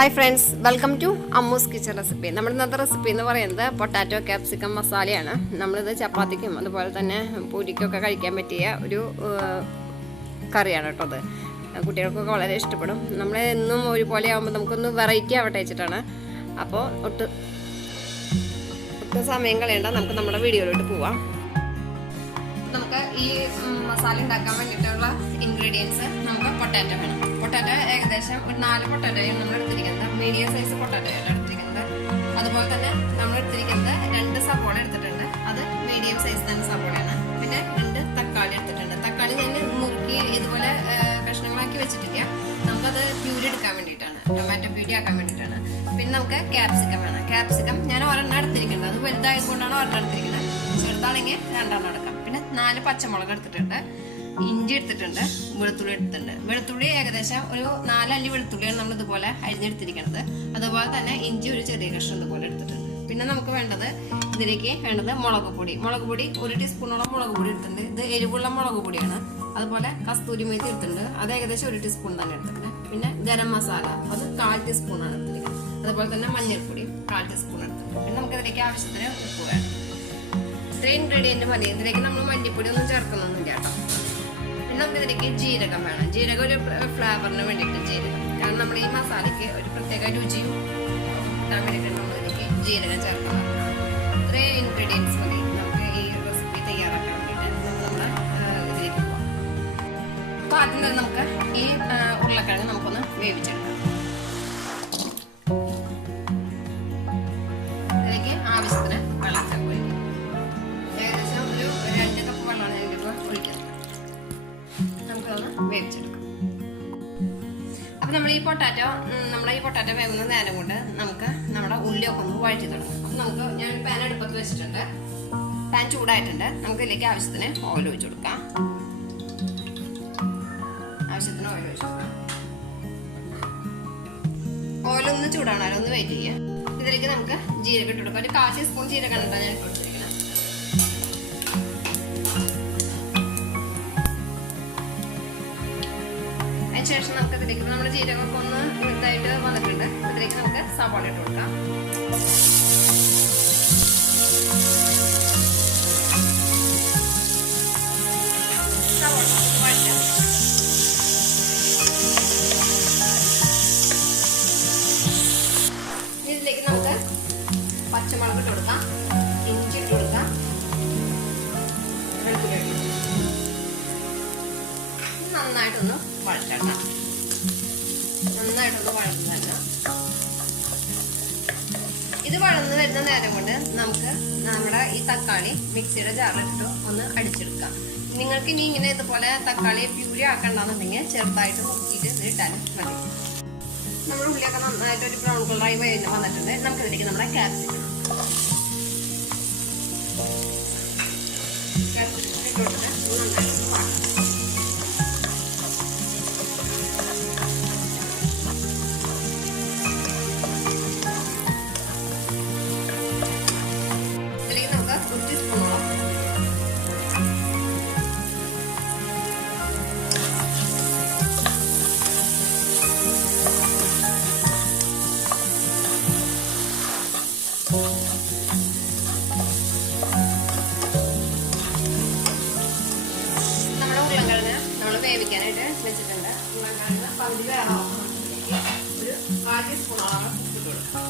Hi friends, welcome to Ammu's Kitchen Recipe. നമ്മുടെ ഇന്നത്തെ recipe എന്ന് പറയുന്നത് പൊട്ടാറ്റോ ക്യാപ്സിക്കം മസാലയാണ്. നമ്മളിത് ചപ്പാത്തിക്കും അതുപോലെ തന്നെ പൂരിക്കൊക്കെ കഴിക്കാൻ പറ്റിയ ഒരു കറിയാണ് കേട്ടോ അത്. കുട്ടികൾക്കൊക്കെ വളരെ ഇഷ്ടപ്പെടും. നമ്മൾ എന്നും ഒരുപോലെ ആകുമ്പോൾ നമുക്കൊന്ന് വെറൈറ്റി ആവട്ടെ വെച്ചിട്ടാണ്. അപ്പോൾ ഒട്ടും സമയം കളയണ്ട, നമുക്ക് നമ്മുടെ വീഡിയോയിലോട്ട് പോവാം. നമുക്ക് ഈ മസാല ഉണ്ടാക്കാൻ വേണ്ടിയിട്ടുള്ള ഇൻഗ്രീഡിയൻസ് നമുക്ക് പൊട്ടാറ്റോ വേണം. പൊട്ടാറ്റോ ഏകദേശം ഒരു 4 പൊട്ടാറ്റോയാണ് നമ്മൾ എടുത്തിരിക്കുന്നത്. മീഡിയം സൈസ് പൊട്ടാറ്റോയാണ് എടുത്തിരിക്കുന്നത്. അതുപോലെ തന്നെ നമ്മൾ എടുത്തിരിക്കുന്നത് 2 സവോള എടുത്തിട്ടുണ്ട്. അത് മീഡിയം സൈസ് തന്നെ സവോളയാണ്. പിന്നെ 2 തക്കാളി എടുത്തിട്ടുണ്ട്. തക്കാളി ഞാൻ മുറുക്കി ഇതുപോലെ കഷ്ണങ്ങളാക്കി വെച്ചിട്ടില്ല. നമുക്കത് പ്യൂരി എടുക്കാൻ വേണ്ടിയിട്ടാണ്, ടൊമാറ്റോ പ്യൂരി ആക്കാൻ വേണ്ടിയിട്ടാണ്. പിന്നെ നമുക്ക് ക്യാപ്സിക്കം വേണം. ക്യാപ്സിക്കം ഞാൻ ഒരെണ്ണം എടുത്തിരിക്കുന്നത്. അത് വലുതായതുകൊണ്ടാണ് ഒരെണ്ണം എടുത്തിരിക്കുന്നത്. ചെറുതാണെങ്കിൽ 2 എടുക്കാം. പിന്നെ 4 പച്ചമുളക് എടുത്തിട്ടുണ്ട്, ഇഞ്ചി എടുത്തിട്ടുണ്ട്, വെളുത്തുള്ളി എടുത്തിട്ടുണ്ട്. വെളുത്തുള്ളി ഏകദേശം ഒരു 4 അല്ലി വെളുത്തുള്ളിയാണ് നമ്മൾ ഇതുപോലെ അരിഞ്ഞെടുത്തിരിക്കുന്നത്. അതുപോലെ തന്നെ ഇഞ്ചി ഒരു ചെറിയ കഷ്ണം ഇതുപോലെ എടുത്തിട്ടുണ്ട്. പിന്നെ നമുക്ക് ഇതിലേക്ക് വേണ്ടത് മുളക് പൊടി. 1 ടീസ്പൂണോളം മുളക് പൊടി എടുത്തിട്ടുണ്ട്. ഇത് എരിവുള്ള മുളക് പൊടിയാണ്. അതുപോലെ കസ്തൂരി മേത്തി എടുത്തിട്ടുണ്ട്. അത് ഏകദേശം 1 ടീസ്പൂൺ തന്നെ എടുത്തിട്ടുണ്ട്. പിന്നെ ഗരം മസാല അത് 1/4 ടീസ്പൂണാണ് എടുത്തിരിക്കുന്നത്. അതുപോലെ തന്നെ മഞ്ഞൾപ്പൊടി 1/4 ടീസ്പൂൺ എടുത്തിട്ടുണ്ട്. പിന്നെ നമുക്ക് ഇതിലേക്ക് ആവശ്യത്തിന് ഉപ്പ് വേണം. ഇത്രയും ഇൻഗ്രീഡിയന്റ് മതി. ഇതിലേക്ക് നമ്മൾ മല്ലിപ്പൊടി ഒന്നും ചേർക്കുന്നൊന്നുമില്ല കേട്ടോ. പിന്നെ നമുക്ക് ഇതിലേക്ക് ജീരകം വേണം. ജീരകം ഒരു ഫ്ലേവറിന് വേണ്ടിയിട്ട് ജീരകം, കാരണം നമ്മൾ ഈ മസാലയ്ക്ക് ഒരു പ്രത്യേക രുചിയും കിട്ടാൻ വേണ്ടിയിട്ട് നമ്മൾ ഇതിലേക്ക് ജീരകം ചേർക്കണം. ഇത്രയും ഇൻഗ്രീഡിയൻസ് മതി നമുക്ക് ഈ റെസിപ്പി തയ്യാറാക്കാൻ വേണ്ടിയിട്ട്. നമ്മൾ ഇതിലേക്ക് പോകാം. അപ്പോൾ ആദ്യം തന്നെ നമുക്ക് ഈ ഉരുളക്കിഴങ്ങ് നമുക്കൊന്ന് വേവിച്ചെടുക്കാം. ഇതിലേക്ക് ആവശ്യത്തിന് വെള്ളം ഒഴിക്കും. ഏകദേശം ഒരു 2 കപ്പ് വെള്ളമാണ് ഇതിലേക്ക് ഒഴിക്കുന്നത്. നമുക്കൊന്ന് വേവിച്ചെടുക്കാം. അപ്പം നമ്മുടെ ഈ പൊട്ടാറ്റോ വേവുന്ന നേരം കൊണ്ട് നമുക്ക് നമ്മുടെ ഉള്ളിയൊക്കെ ഒന്ന് വഴറ്റി തുടങ്ങും. അപ്പം നമുക്ക് ഞാൻ പാൻ അടുപ്പത്ത് വെച്ചിട്ടുണ്ട്. പാൻ ചൂടായിട്ടുണ്ട്. നമുക്ക് ഇതിലേക്ക് ആവശ്യത്തിന് ഓയിൽ ഒഴിച്ചു കൊടുക്കാം. ഓയിലൊന്ന് ചൂടാണല്ലോ, ഒന്ന് വെയിറ്റ് ചെയ്യാം. ഇതിലേക്ക് നമുക്ക് ജീരകം ഇട്ട് കൊടുക്കാം. ഒരു 1/4 ടീസ്പൂൺ ജീരകം ഉണ്ടാകും ഞാൻ ഇട്ട് കൊടുത്തിരിക്കുന്നത്. അതിനുശേഷം നമുക്ക് ഇതിലേക്ക് നമ്മുടെ ജീരകമൊക്കെ ഒന്ന് ഇതായിട്ട് വന്നിട്ടുണ്ട്. ഇതിലേക്ക് നമുക്ക് സവാള ഇട്ട് കൊടുക്കാം. സവാള വഴറ്റാം. ഇതിലേക്ക് നമുക്ക് പച്ചമുളക് ഇട്ട് കൊടുക്കാം, ഇഞ്ചി ഇട്ട് കൊടുക്കാം, വെളുത്തുള്ളി ഇട്ട് കൊടുക്കാം. നന്നായിട്ടൊന്ന് വഴറ്റാം. ഇത് വഴന്ന് വരുന്ന നേരം കൊണ്ട് നമുക്ക് നമ്മുടെ ഈ തക്കാളി മിക്സിയുടെ ജാറിലിട്ട് ഒന്ന് അടിച്ചെടുക്കാം. നിങ്ങൾക്ക് ഇനി ഇങ്ങനെ ഇതുപോലെ തക്കാളി പ്യൂരി ആക്കണ്ടെന്നുണ്ടെങ്കിൽ ചെറുതായിട്ട് മുക്കിയിട്ട് ഇട്ടാലും മതി. നമ്മുടെ ഉള്ളിയൊക്കെ നന്നായിട്ട് ഒരു ബ്രൗൺ കളറായി വന്നിട്ടുണ്ട്. നമുക്കിതിലേക്ക് നമ്മുടെ ക്യാപ്സിക്കം ഇട്ട് കൊടുത്തിട്ട് നന്നായിട്ട് വാട്ടാം. ഇതിലേക്ക് നമുക്ക് 1 ടീസ്പൂണോളം വേവിക്കാനായിട്ട് വെച്ചിട്ടുണ്ട്. ഉരുളക്കിഴങ്ങ് പകുതി വേവാകുമ്പോഴത്തേക്ക് ഒരു 1/4 ടീസ്പൂണോളം ഉപ്പിട്ട് കൊടുക്കാം.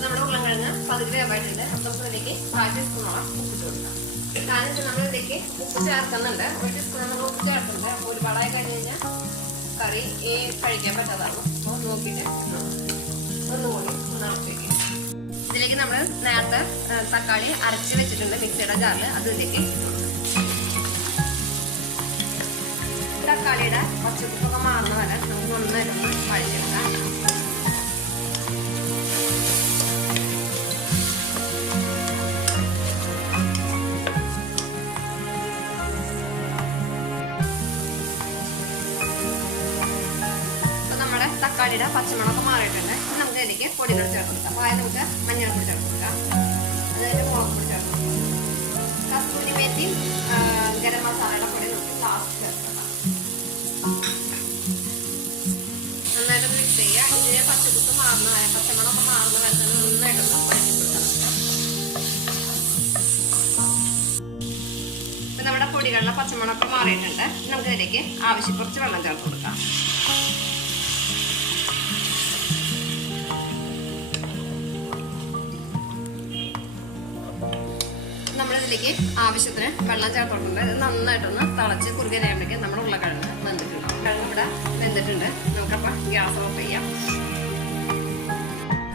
നമ്മുടെ ഉരുളക്കിഴങ്ങ് പകുതി വേവായിട്ടുണ്ട്. നമുക്ക് ഇതിലേക്ക് 1/4 ടീസ്പൂണോളം ഉപ്പിട്ട് കൊടുക്കാം. കാരണം നമ്മൾ ഇതിലേക്ക് ഉപ്പ് ചേർക്കുന്നുണ്ട്. 1 ടീസ്പൂൺ നമ്മൾ ഉപ്പ് ചേർക്കുന്നുണ്ട്. അപ്പോൾ ഒരുപാടായി കഴിഞ്ഞ് കഴിഞ്ഞാൽ കറി കഴിക്കാൻ പറ്റാതാണ്. അപ്പോൾ നോക്കിയിട്ട് ഒന്നുകൂടി ഇളക്കി. ഇതിലേക്ക് നമ്മൾ നേരത്തെ തക്കാളി അരച്ച് വെച്ചിട്ടുണ്ട് മിക്സിയുടെ ജാറിൽ. അത് ഇതിലേക്ക് തക്കാളിയുടെ പച്ചപ്പൊക്കെ മാറുന്ന വരെ നമുക്ക് നന്നായിട്ടൊന്ന് വഴച്ചെടുക്കാം. അപ്പോൾ നമ്മുടെ തക്കാളിയുടെ പച്ചമുളകൊക്കെ മാറിയിട്ടുണ്ട്. നമുക്ക് ഇതിലേക്ക് പൊടികൾ ചേർത്ത് കൊടുക്കാം. അപ്പോൾ ആദ്യം നമുക്ക് മഞ്ഞൾപ്പൊടി ചേർത്ത് കൊടുക്കാം. അതായത് മുളക് പൊടി ചേർത്ത് കൊടുക്കാം. കസ്തൂരി മേത്തി ഗരം മസാലയുടെ പൊടി നമുക്ക് ലാസ്റ്റ് ചേർത്ത് കൊടുക്കാം. പച്ചമണമൊക്കെ മാറുന്ന വരെ നന്നായിട്ടൊന്ന് വഴറ്റി കൊടുക്കണം. ഇപ്പം നമ്മുടെ പൊടികളിലെ പച്ചമണമൊക്കെ മാറിയിട്ടുണ്ട്. നമുക്കിതിലേക്ക് ആവശ്യം കുറച്ച് വെള്ളം ചേർത്ത് കൊടുക്കാം. നമ്മളിതിലേക്ക് ആവശ്യത്തിന് വെള്ളം ചേർത്തിട്ടുണ്ട്. ഇത് നന്നായിട്ടൊന്ന് തിളച്ച് കുറുകി കഴിയുമ്പോഴേക്കും നമ്മുടെ ഉരുളക്കിഴങ്ങ് വെന്തിട്ടുണ്ട്. കിഴങ്ങ് ഇവിടെ വെന്തിട്ടുണ്ട്. നമുക്കപ്പം ഗ്യാസ് ഓഫ് ചെയ്യാം.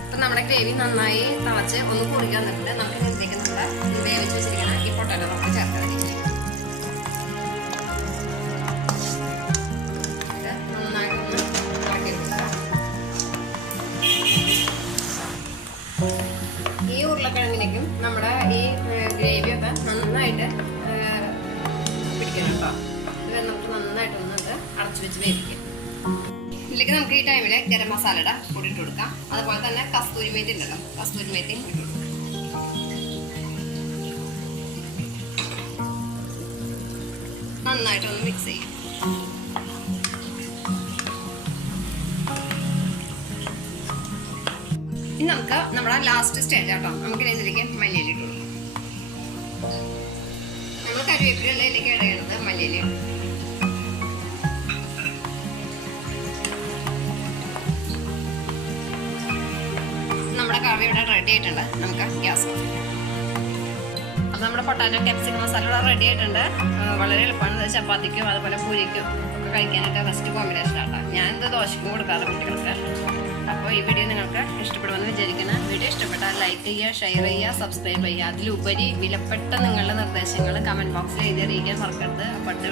അപ്പം നമ്മുടെ ഗ്രേവി നന്നായി തിളച്ച് ഒന്ന് കുറുകി വന്നിട്ടുണ്ട്. നമുക്ക് ഇതിലേക്ക് നമ്മുടെ വേവിച്ച് വെച്ചിരിക്കുന്ന ഈ പൊട്ടാറ്റോ നമുക്ക് ചേർക്കാൻ വേണ്ടിയിട്ട് നന്നായിട്ടൊന്ന് ഇളക്കി കൊടുക്കാം. ഈ ഉരുളക്കിഴങ്ങിലേക്കും നമ്മുടെ ഈ ഗ്രേവിയൊക്കെ നന്നായിട്ട് പിടിക്കണം കേട്ടോ. ഇത് നമുക്ക് നന്നായിട്ടൊന്ന് ഇത് അടച്ചു വെച്ച് വേവിക്കാം. ഇതിലേക്ക് നമുക്ക് ഈ ടൈമിൽ ഗരം മസാലയുടെ പൊടി ഇട്ട് കൊടുക്കാം. അതുപോലെ തന്നെ കസ്തൂരി മേത്തി ഉണ്ടല്ലോ, കസ്തൂരി മേത്തി ഇട്ട് കൊടുക്കാം. നന്നായിട്ടൊന്ന് മിക്സ് ചെയ്യും. ഇനി നമുക്ക് നമ്മുടെ ലാസ്റ്റ് സ്റ്റേജ് ആട്ടോ. നമുക്ക് ഇതിലേക്ക് മല്ലിയില ഇട്ട് കൊടുക്കാം. നമ്മൾ കറിവേപ്പില ഇതിലേക്ക് ഇടേണ്ടത് മല്ലിയില. നമ്മുടെ കറി ഇവിടെ റെഡി ആയിട്ടുണ്ട്. നമുക്ക് ഗ്യാസ് അപ്പം നമ്മുടെ പൊട്ടാറ്റോ കാപ്സിക്കം മസാല ഇവിടെ റെഡി ആയിട്ടുണ്ട്. വളരെ എളുപ്പമാണ്. ചപ്പാത്തിക്കും അതുപോലെ പൂരിക്കും ഒക്കെ കഴിക്കാനായിട്ട് ബെസ്റ്റ് കോമ്പിനേഷൻ ആട്ടോ. ഞാനിത് ദോശയ്ക്കും കൊടുക്കാറ് കുട്ടികൾക്ക്. അപ്പോൾ ഈ വീഡിയോ നിങ്ങൾക്ക് ഇഷ്ടപ്പെടുമെന്ന് വിചാരിക്കണം. വീഡിയോ ഇഷ്ടപ്പെട്ടാൽ ലൈക്ക് ചെയ്യുക, ഷെയർ ചെയ്യുക, സബ്സ്ക്രൈബ് ചെയ്യുക. അതിലുപരി വിലപ്പെട്ട നിങ്ങളുടെ നിർദ്ദേശങ്ങൾ കമൻറ്റ് ബോക്സിൽ എഴുതി അറിയിക്കാൻ മറക്കരുത്. അപ്പോൾ അടുത്ത